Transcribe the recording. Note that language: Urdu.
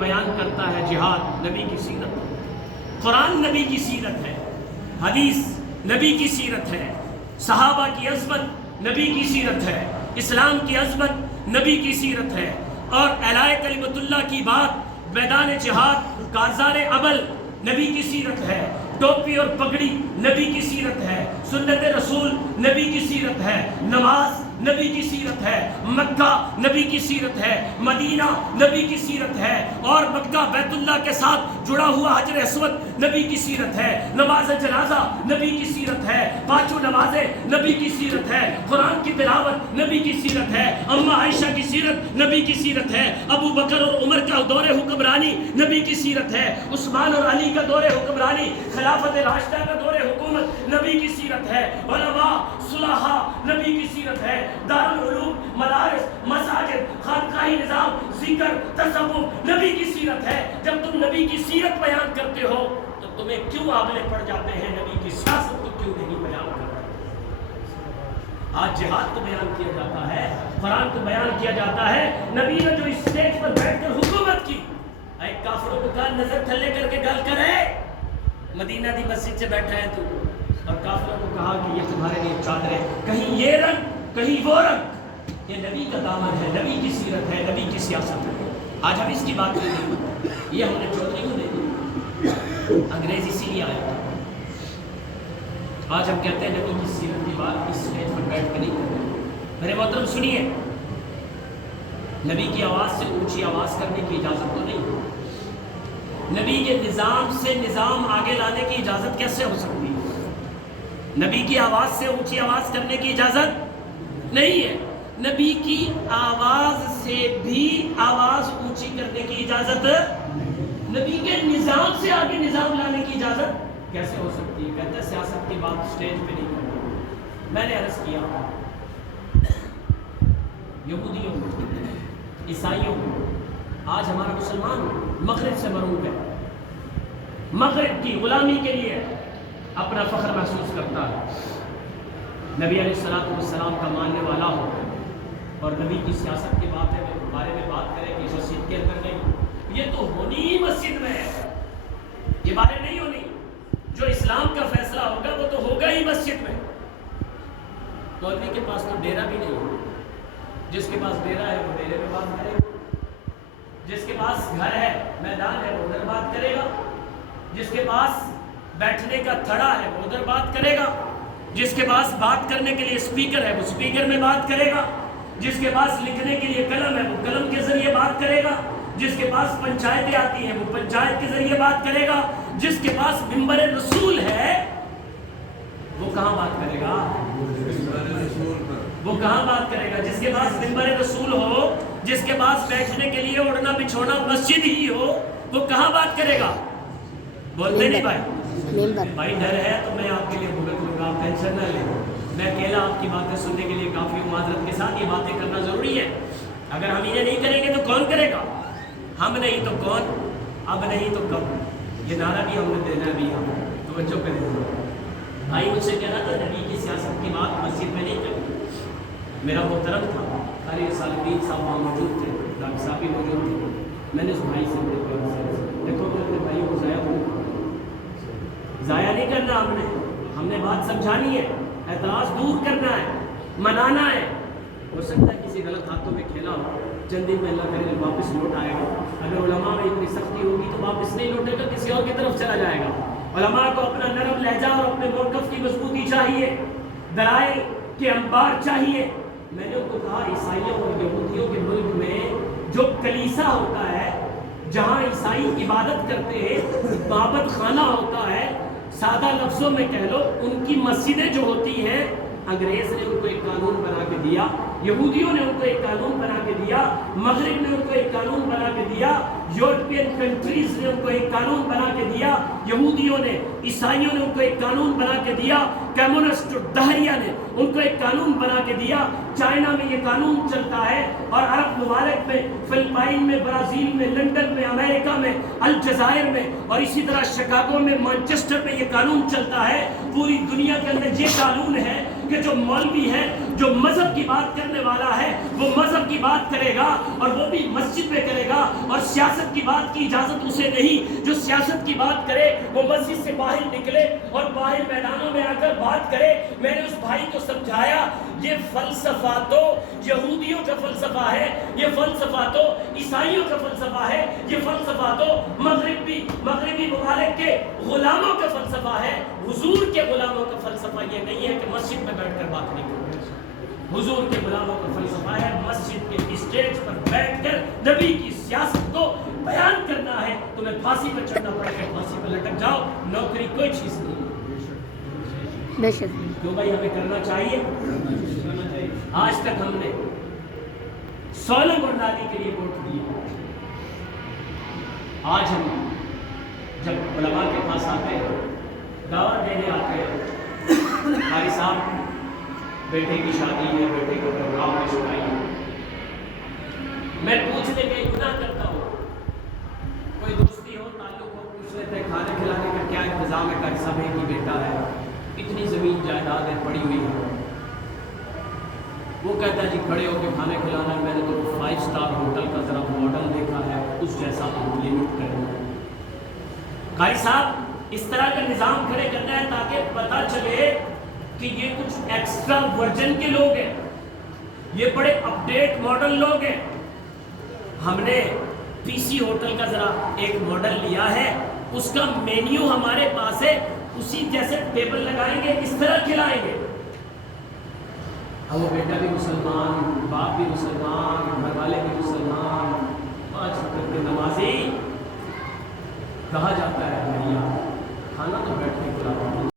بیان کرتا ہے جہاد نبی کی سیرت، قرآن نبی کی سیرت ہے، حدیث نبی کی سیرت ہے، صحابہ کی عظمت نبی کی سیرت ہے، اسلام کی عظمت نبی کی سیرت ہے، اور اعلاء کلمت اللہ کی بات میدان جہاد کارزار عمل نبی کی سیرت ہے، ٹوپی اور پگڑی نبی کی سیرت ہے، سنت رسول نبی کی سیرت ہے، نماز نبی کی سیرت ہے، مکہ نبی کی سیرت ہے، مدینہ نبی کی سیرت ہے، اور مکہ بیت اللہ کے ساتھ جڑا ہوا حجر اسود نبی کی سیرت ہے، نماز جنازہ نبی کی سیرت ہے، پانچوں نمازیں نبی کی سیرت ہے، قرآن کی تلاوت نبی کی سیرت ہے، اماں عائشہ کی سیرت نبی کی سیرت ہے، ابو بکر اور عمر کا دور حکمرانی نبی کی سیرت ہے، عثمان اور علی کا دور حکمرانی، خلافت راشدہ کا دور حکومت نبی کی سیرت ہے، علماء صلحاء نبی کی سیرت ہے، دارالعلوم مدارس مساجد خانقاہی نظام ذکر تصوف نبی کی سیرت ہے۔ جب تم نبی کی سیرت بیان کرتے ہو تو تمہیں کیوں آبلے پڑ جاتے ہیں نبی کی سیاست کو کیوں نہیں بیان کرتے؟ آج جہاد کو بیان کیا جاتا ہے، قرآن کو بیان کیا جاتا ہے، نبی نے جو اسٹیج پر بیٹھ کر حکومت کی، ایک کافروں کو کہا نظر تھلے کر کے گل کرے، مدینہ دی مسجد سے بیٹھا ہے تو، اور کافروں کو کہا کہ یہ تمہارے لیے چادر ہے، کہیں یہ رنگ کہیں وہ رنگ، یہ نبی کا دامن ہے، نبی کی سیرت ہے، نبی کی سیاست ہے۔ آج ہم اس کی بات کریں گے، یہ ہم نے چودھری کو دے دی، انگریز اسی لیے آیا تھا۔ آج ہم کہتے ہیں نبی کی سیرت کی بات اس اسٹیج پر بیٹھ کے نہیں کرتے۔ میرے محترم سنیے، نبی کی آواز سے اونچی آواز کرنے کی اجازت تو نہیں، نبی کے نظام سے نظام آگے لانے کی اجازت کیسے ہو سکتی ہے؟ نبی کی آواز سے اونچی آواز کرنے کی اجازت نہیں ہے، نبی کی آواز سے بھی آواز اونچی کرنے کی اجازت، نبی کے نظام سے آگے نظام لانے کی اجازت کیسے ہو سکتی ہے؟ کہتے ہیں سیاست کی بات سٹیج پہ نہیں کرتے۔ میں نے عرض کیا یہودیوں عیسائیوں آج ہمارا مسلمان مغرب سے مرعوب ہے، مغرب کی غلامی کے لیے اپنا فخر محسوس کرتا ہے، نبی علیہ السلام کا ماننے والا ہو اور نبی کی سیاست کے بارے میں بات کرے کہ مسجد کے اندر نہیں، یہ تو ہونی ہی مسجد میں ہے، یہ باتیں نہیں ہونی، جو اسلام کا فیصلہ ہوگا وہ تو ہوگا ہی مسجد میں۔ مولوی کے پاس تو ڈیرا بھی نہیں ہے، جس کے پاس ڈیرا ہے وہ ڈیرے میں بات کرے گا، جس کے پاس گھر ہے میدان ہے وہ ادھر بات کرے گا، جس کے پاس بیٹھنے کا تھڑا ہے وہ ادھر بات کرے گا، جس کے پاس بات کرنے کے لیے اسپیکر ہے وہ اسپیکر میں بات کرے گا، جس کے پاس لکھنے کے لیے قلم ہے وہ قلم کے ذریعے بات کرے گا، جس کے پاس پنچایتیں آتی ہیں وہ پنچایت کے ذریعے بات کرے گا، جس کے پاس منبر رسول ہے وہ کہاں بات کرے گا؟ وہ کہاں بات کرے گا؟ جس کے پاس منبر رسول ہو، جس کے پاس بیٹھنے کے لیے اڑنا بچھونا مسجد ہی ہو، وہ کہاں بات کرے گا؟ بولتے نہیں بھائی ڈر ہے تو میں آپ کے لیے بھگت لوں گا، آپ ٹینشن نہ لیں، میں اکیلا آپ کی باتیں سننے کے لیے کافی ہوں، معذرت کے ساتھ یہ باتیں کرنا ضروری ہے، اگر ہم یہ نہیں کریں گے تو کون کرے گا؟ ہم نہیں تو کون، اب نہیں تو کب، یہ نعرہ بھی ہم نے دینا بھی ہم توجہ کریں۔ بھائی مجھ سے کہنا تھا نبی کی سیاست کی بات مسجد میں نہیں کریں، میرا محترم تھا قاری صالحین صاحب وہاں موجود تھے، ڈاکٹر صاحب بھی موجود تھے، میں نے اس بھائی سے دیکھو میں اپنے بھائیوں کو ضائع نہیں کرنا، ہم نے بات سمجھانی ہے، اعتراض دور کرنا ہے، منانا ہے، ہو سکتا ہے کسی غلط ہاتھوں میں کھیلا ہو، چند دن میں اللہ کرے واپس لوٹ آئے گا، اگر علماء میں اتنی سختی ہوگی تو واپس نہیں لوٹے گا، کسی اور کی طرف چلا جائے گا۔ علماء کو اپنا نرم لہجہ اور اپنے موقف کی مضبوطی چاہیے، دلائل کے انبار چاہیے۔ میں نے ان کو کہا عیسائیوں اور یہودیوں کے ملک میں جو کلیسا ہوتا ہے، جہاں عیسائی عبادت کرتے ہیں، معبد خانہ ہوتا ہے، سادہ لفظوں میں کہہ لو ان کی مسجدیں جو ہوتی ہیں، انگریز نے ان کو ایک قانون بنا کے دیا، یہودیوں نے ان کو ایک قانون بنا کے دیا، مغرب نے ان کو ایک قانون بنا کے دیا، یورپین کنٹریز نے ان کو ایک قانون بنا کے دیا، یہودیوں نے عیسائیوں نے ان کو ایک قانون بنا کے دیا، کمیونسٹ دہریہ نے ان کو ایک قانون بنا کے دیا، چائنا میں یہ قانون چلتا ہے، اور عرب ممالک میں، فلپائن میں، برازیل میں، لندن میں، امریکہ میں، الجزائر میں، اور اسی طرح شکاگو میں، مانچسٹر میں یہ قانون چلتا ہے۔ پوری دنیا کے اندر یہ قانون ہے کہ جو مولوی ہے، جو مذہب کی بات کرنے والا ہے، وہ مذہب کی بات کرے گا اور وہ بھی مسجد میں کرے گا، اور سیاست کی بات کی اجازت اسے نہیں۔ جو سیاست کی بات کرے وہ مسجد سے باہر نکلے اور باہر میدانوں میں آ کر بات کرے۔ میں نے اس بھائی کو سمجھایا یہ فلسفہ تو یہودیوں کا فلسفہ ہے، یہ فلسفہ تو عیسائیوں کا فلسفہ ہے، یہ فلسفہ تو مغربی ممالک کے غلاموں کا فلسفہ ہے۔ حضور کے غلاموں کا فلسفہ یہ نہیں ہے کہ مسجد میں بیٹھ کر بات نہیں کرو۔ حضور کے غلاموں کا فلسفہ ہے مسجد کے اسٹیج پر بیٹھ کر نبی کی سیاست کو بیان کرنا ہے۔ تمہیں پھانسی پر چڑھنا پڑے گا، پھانسی پر لٹک جاؤ، نوکری کوئی چیز نہیں ہے۔ بے شک کیوں بھائی ہمیں کرنا چاہیے؟ آج تک ہم نے سولنگ اور نالی کے لیے ووٹ دیا۔ آج ہم جب علماء کے پاس آتے ہیں، دعوت دینے آتے ہیں، بھائی صاحب بیٹے کی شادی ہے، بیٹے کو پروگرام میں سنائیے، میں پوچھنے کا گناہ کرتا ہوں، کوئی دوستی ہو، تعلق ہو، پوچھ لیتے ہیں کھانے کھلانے کا کیا انتظام ہے، کہ سب ایک ہی بیٹا ہے، اتنی زمین جائیداد ہے پڑی ہوئی ہے۔ وہ کہتا ہے جی کھڑے ہو کے کھانے کھلانا ہے، میں نے تو 5 اسٹار ہوٹل کا ذرا ماڈل دیکھا ہے، اس جیسا لمٹ کرنا ہے۔ قاری صاحب اس طرح کا نظام کھڑے کرنا ہے تاکہ پتہ چلے کہ یہ کچھ ایکسٹرا ورجن کے لوگ ہیں، یہ بڑے اپڈیٹ ماڈل لوگ ہیں۔ ہم نے پی سی ہوٹل کا ذرا ایک ماڈل لیا ہے، اس کا مینیو ہمارے پاس ہے، اسی جیسے ٹیبل لگائیں گے، اس طرح کھلائیں گے۔ اب وہ بیٹا بھی مسلمان، باپ بھی مسلمان، گھر والے بھی مسلمان، 5 وقت کے نمازی، کہا جاتا ہے بھیا کھانا تو بیٹھ کے کھلاؤ۔